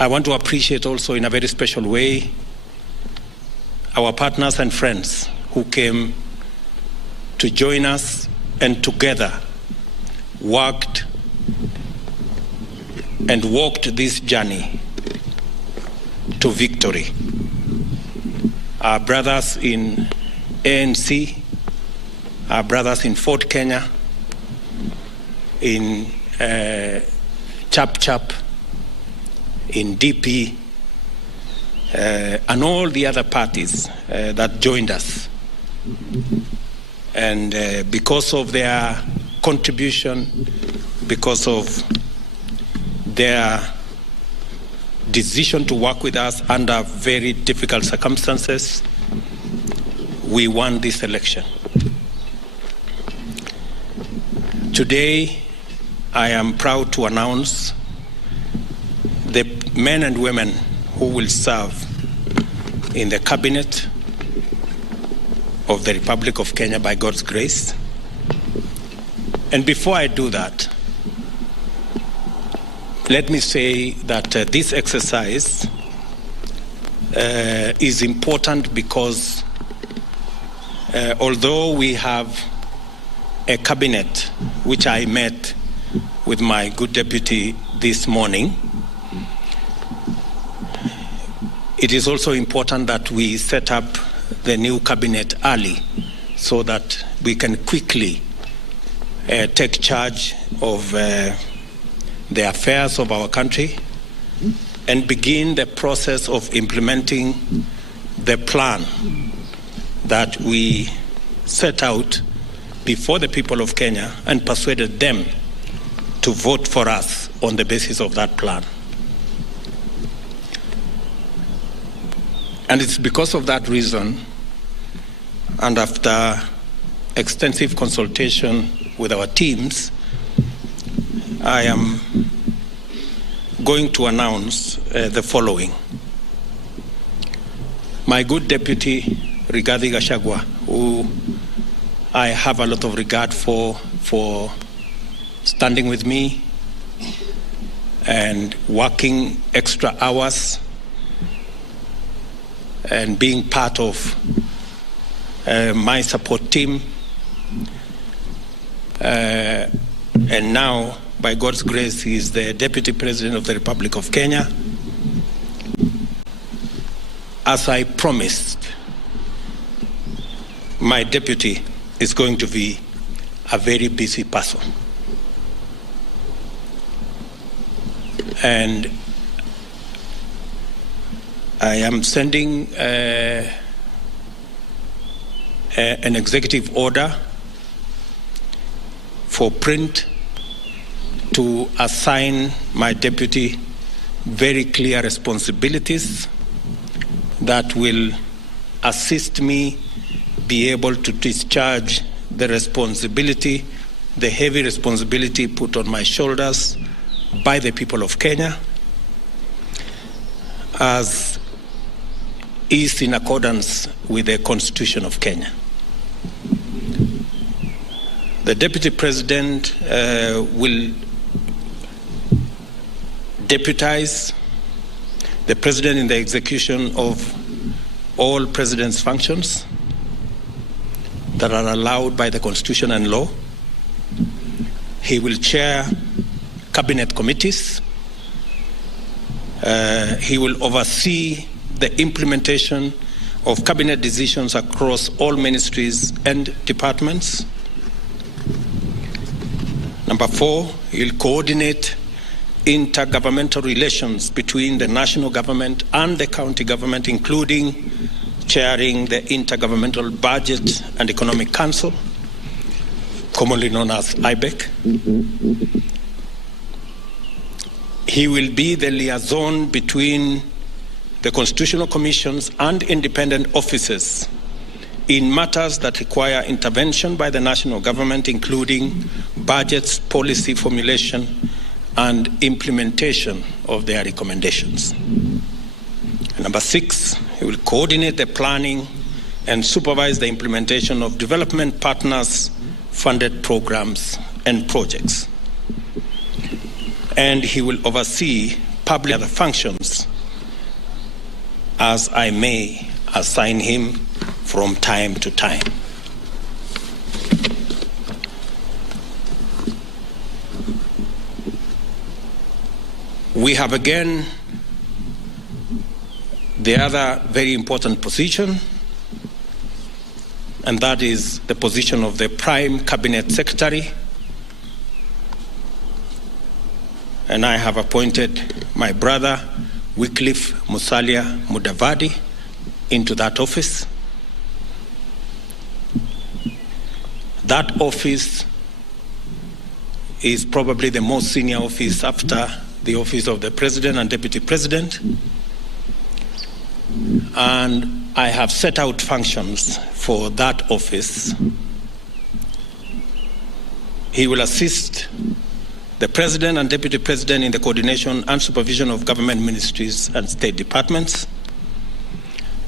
I want to appreciate also in a very special way our partners and friends who came to join us and together worked and walked this journey to victory. Our brothers in ANC, our brothers in Fort Kenya, in Chap Chap, in DP, and all the other parties that joined us. And because of their contribution, because of their decision to work with us under very difficult circumstances, we won this election. Today, I am proud to announce the men and women who will serve in the cabinet of the Republic of Kenya by God's grace. And before I do that, let me say that this exercise is important because although we have a cabinet, which I met with my good deputy this morning, it is also important that we set up the new cabinet early so that we can quickly take charge of the affairs of our country and begin the process of implementing the plan that we set out before the people of Kenya and persuaded them to vote for us on the basis of that plan. And it's because of that reason, and after extensive consultation with our teams, I am going to announce the following. My good deputy, Rigathi Gachagua, who I have a lot of regard for standing with me and working extra hours and being part of my support team. And now, by God's grace, he is the Deputy President of the Republic of Kenya. As I promised, my deputy is going to be a very busy person. And I am sending an executive order for print to assign my deputy very clear responsibilities that will assist me be able to discharge the responsibility, the heavy responsibility put on my shoulders by the people of Kenya, as is in accordance with the Constitution of Kenya. The Deputy President will deputize the President in the execution of all President's functions that are allowed by the Constitution and law. He will chair cabinet committees. He will oversee the implementation of cabinet decisions across all ministries and departments. Number 4, he'll coordinate intergovernmental relations between the national government and the county government, including chairing the Intergovernmental Budget and Economic Council, commonly known as IBEC. He will be the liaison between the constitutional commissions and independent offices in matters that require intervention by the national government, including budgets, policy formulation, and implementation of their recommendations. And number 6, he will coordinate the planning and supervise the implementation of development partners' funded programs and projects. And he will oversee public other functions as I may assign him from time to time. We have again the other very important position, and that is the position of the Prime Cabinet Secretary. And I have appointed my brother, Wycliffe Musalia Mudavadi, into that office. That office is probably the most senior office after the office of the President and Deputy President. And I have set out functions for that office. He will assist the President and Deputy President in the coordination and supervision of government ministries and state departments,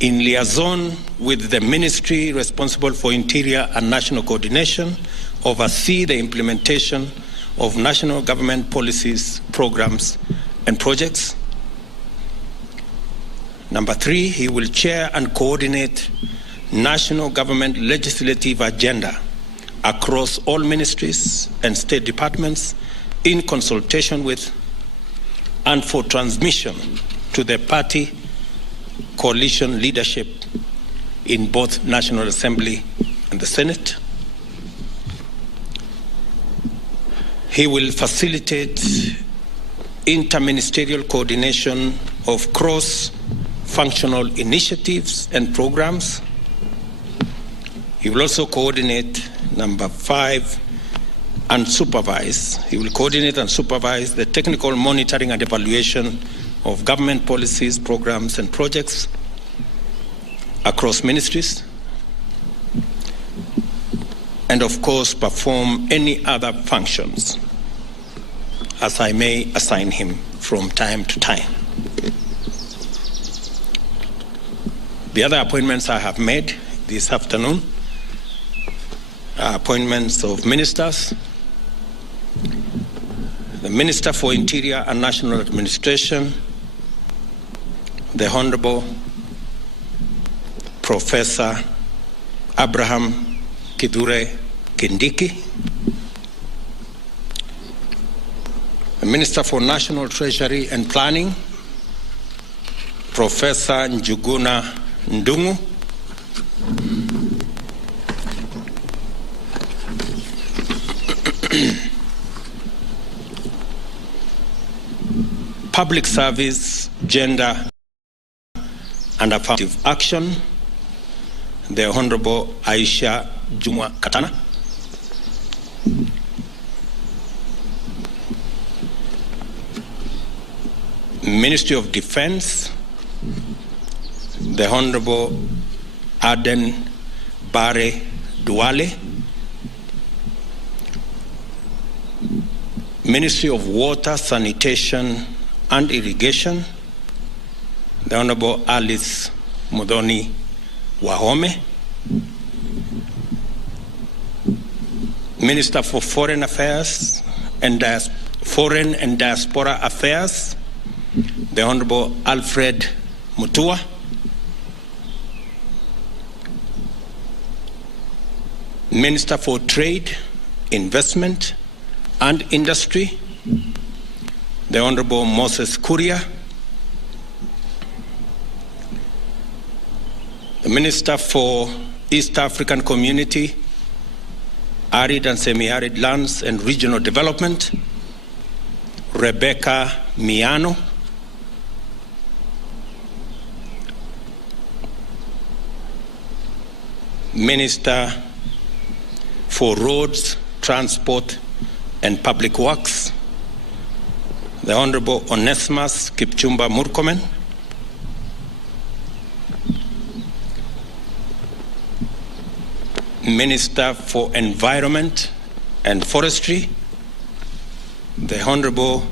in liaison with the ministry responsible for interior and national coordination, oversee the implementation of national government policies, programs, and projects. Number 3, he will chair and coordinate national government legislative agenda across all ministries and state departments in consultation with and for transmission to the party coalition leadership in both National Assembly and the Senate. He will facilitate interministerial coordination of cross-functional initiatives and programs. He will also coordinate, number 5, and supervise. He will coordinate and supervise the technical monitoring and evaluation of government policies, programs, and projects across ministries, and of course perform any other functions as I may assign him from time to time. The other appointments I have made this afternoon are appointments of ministers. The Minister for Interior and National Administration, the Honorable Professor Abraham Kithure Kindiki. The Minister for National Treasury and Planning, Professor Njuguna Ndung'u. Public Service, Gender and Affirmative Action, the Honorable Aisha Jumwa Kindiki. Ministry of Defense, the Honorable Aden Bare Duale. Ministry of Water, Sanitation and Irrigation, the Honorable Alice Muthoni Wahome. Minister for Foreign Affairs and Foreign and Diaspora Affairs, the Honorable Alfred Mutua. Minister for Trade, Investment and Industry, the Honorable Moses Kuria. The Minister for East African Community, Arid and Semi-Arid Lands and Regional Development, Rebecca Miano. Minister for Roads, Transport and Public Works, the Honorable Onesimus Kipchumba Murkomen. Minister for Environment and Forestry, the Honorable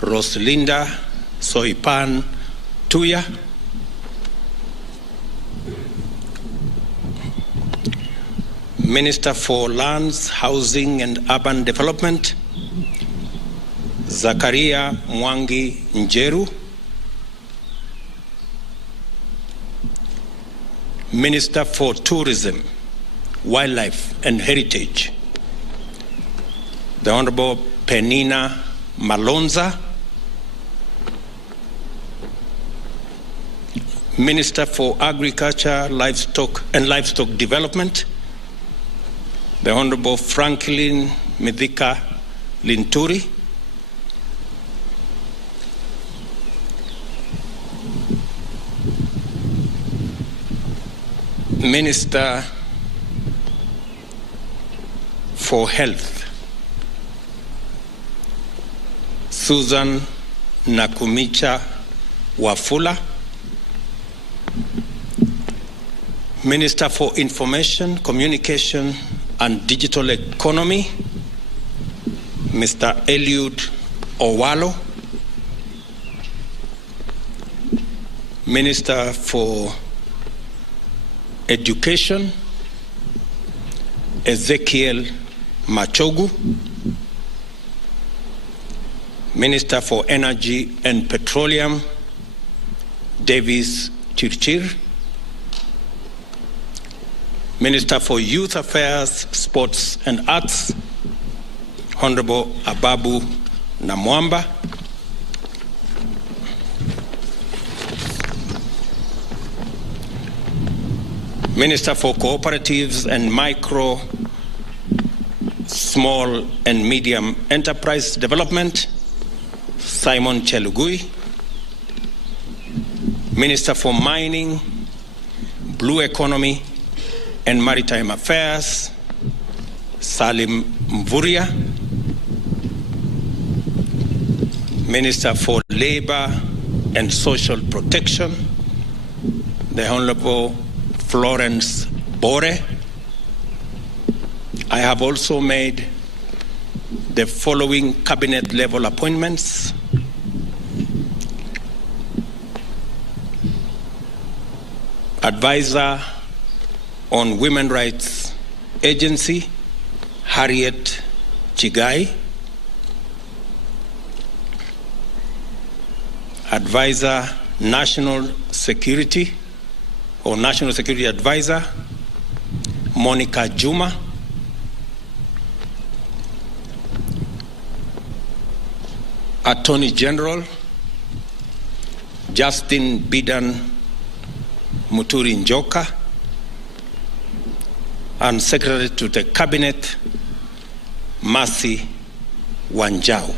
Rosalinda Soipan Tuya. Minister for Lands, Housing and Urban Development, Zakaria Mwangi Njeru, Minister for Tourism, Wildlife and Heritage, the Honorable Penina Malonza, Minister for Agriculture, Livestock and Livestock Development, the Honorable Franklin Mithika Linturi, Minister for Health, Susan Nakumicha Wafula, Minister for Information, Communication and Digital Economy, Mr. Eliud Owalo, Minister for Education, Ezekiel Machogu, Minister for Energy and Petroleum, Davis Chirchir, Minister for Youth Affairs, Sports and Arts, Honorable Ababu Namwamba, Minister for Cooperatives and Micro, Small and Medium Enterprise Development, Simon Chelugui, Minister for Mining, Blue Economy and Maritime Affairs, Salim Mvuria, Minister for Labor and Social Protection, the Honorable Florence Bore. I have also made the following cabinet level appointments: Advisor on Women Rights Agency, Harriet Chigai. Advisor National Security or National Security Advisor, Monica Juma. Attorney General, Justin Bidan Muturi Njoka. And Secretary to the Cabinet, Mercy Wanjau.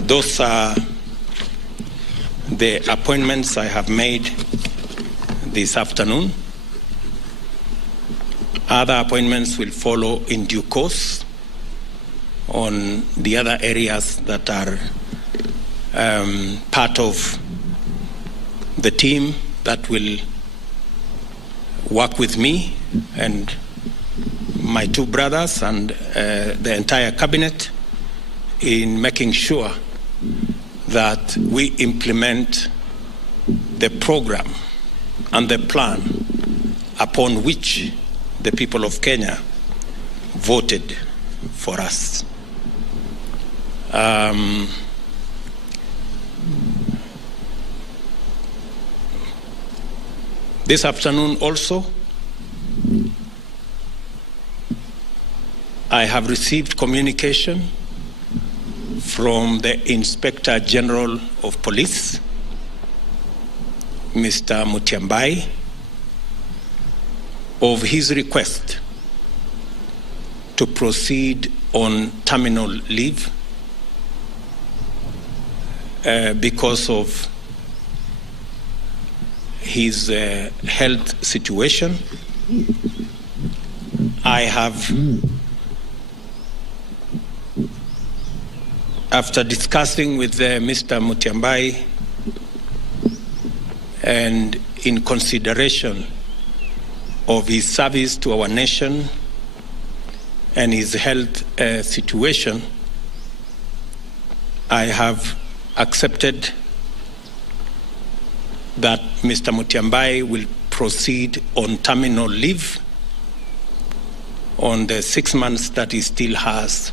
Those are the appointments I have made this afternoon. Other appointments will follow in due course on the other areas that are part of the team that will work with me and my two brothers and the entire cabinet in making sure that we implement the program and the plan upon which the people of Kenya voted for us. This afternoon also, I have received communication from the Inspector General of Police, Mr. Mutembei, of his request to proceed on terminal leave because of his health situation. I have, after discussing with Mr. Mutembei and in consideration of his service to our nation and his health situation, I have accepted that Mr. Mutembei will proceed on terminal leave on the 6 months that he still has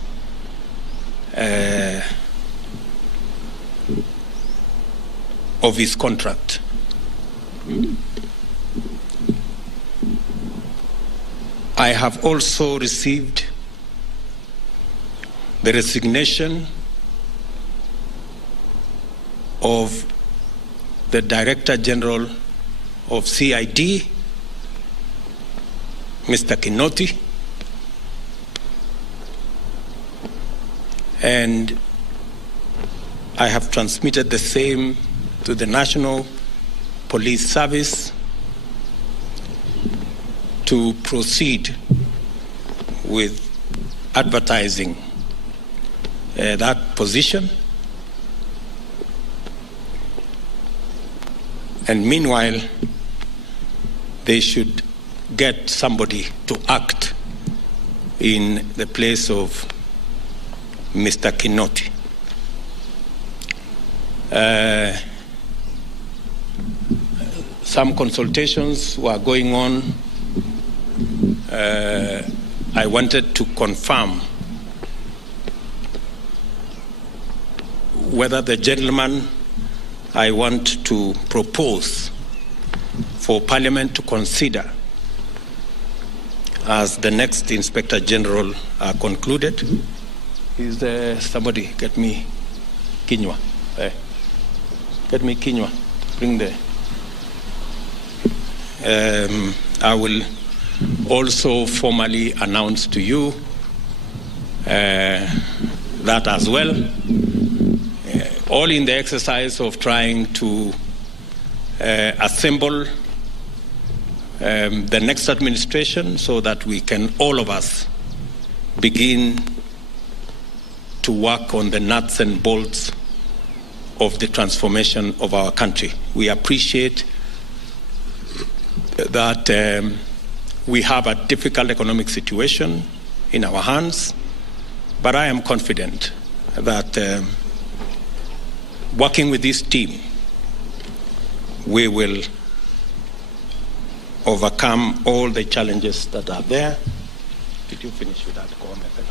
of his contract. I have also received the resignation of the Director General of CID, Mr. Kinoti, and I have transmitted the same to the National Police Service to proceed with advertising that position. And meanwhile, they should get somebody to act in the place of Mr. Kinoti. Some consultations were going on. I wanted to confirm whether the gentleman I want to propose for Parliament to consider as the next Inspector General are concluded. Is there somebody? Get me Kinywa. Get me Kinywa. Bring the. I will also formally announce to you that as well, all in the exercise of trying to assemble the next administration so that we can, all of us, begin to work on the nuts and bolts of the transformation of our country. We appreciate that we have a difficult economic situation in our hands, but I am confident that working with this team, we will overcome all the challenges that are there. Did you finish with that? Okay.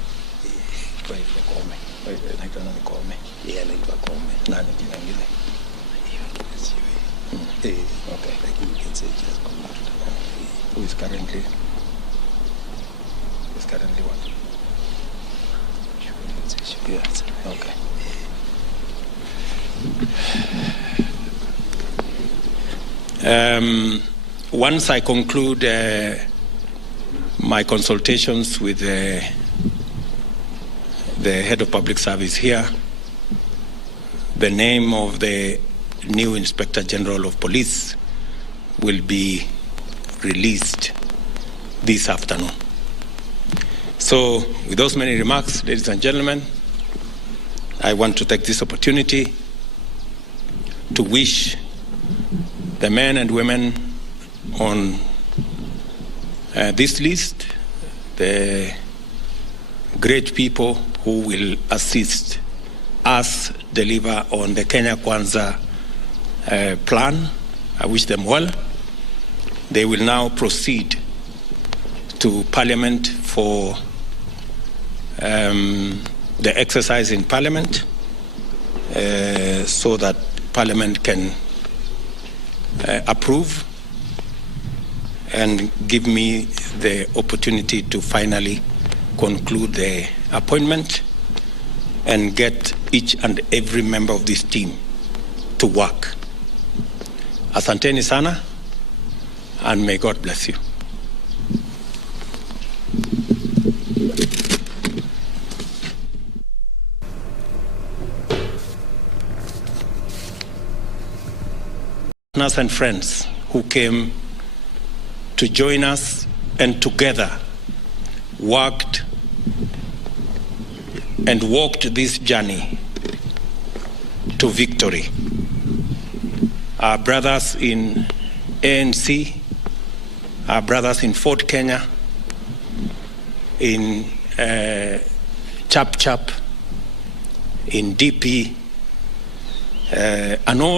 Who is currently what? Yes. Okay. Once I conclude my consultations with the head of public service here, the name of the new Inspector General of Police will be released this afternoon. So, with those many remarks, ladies and gentlemen, I want to take this opportunity to wish the men and women on this list, the great people who will assist us deliver on the Kenya Kwanza plan. I wish them well. They will now proceed to Parliament for the exercise in Parliament so that Parliament can approve and give me the opportunity to finally conclude the appointment and get each and every member of this team to work. Asanteni sana, and may God bless you. Partners and friends who came to join us and together worked and walked this journey to victory. Our brothers in ANC, our brothers in Fort Kenya, in Chap Chap, in DP, and all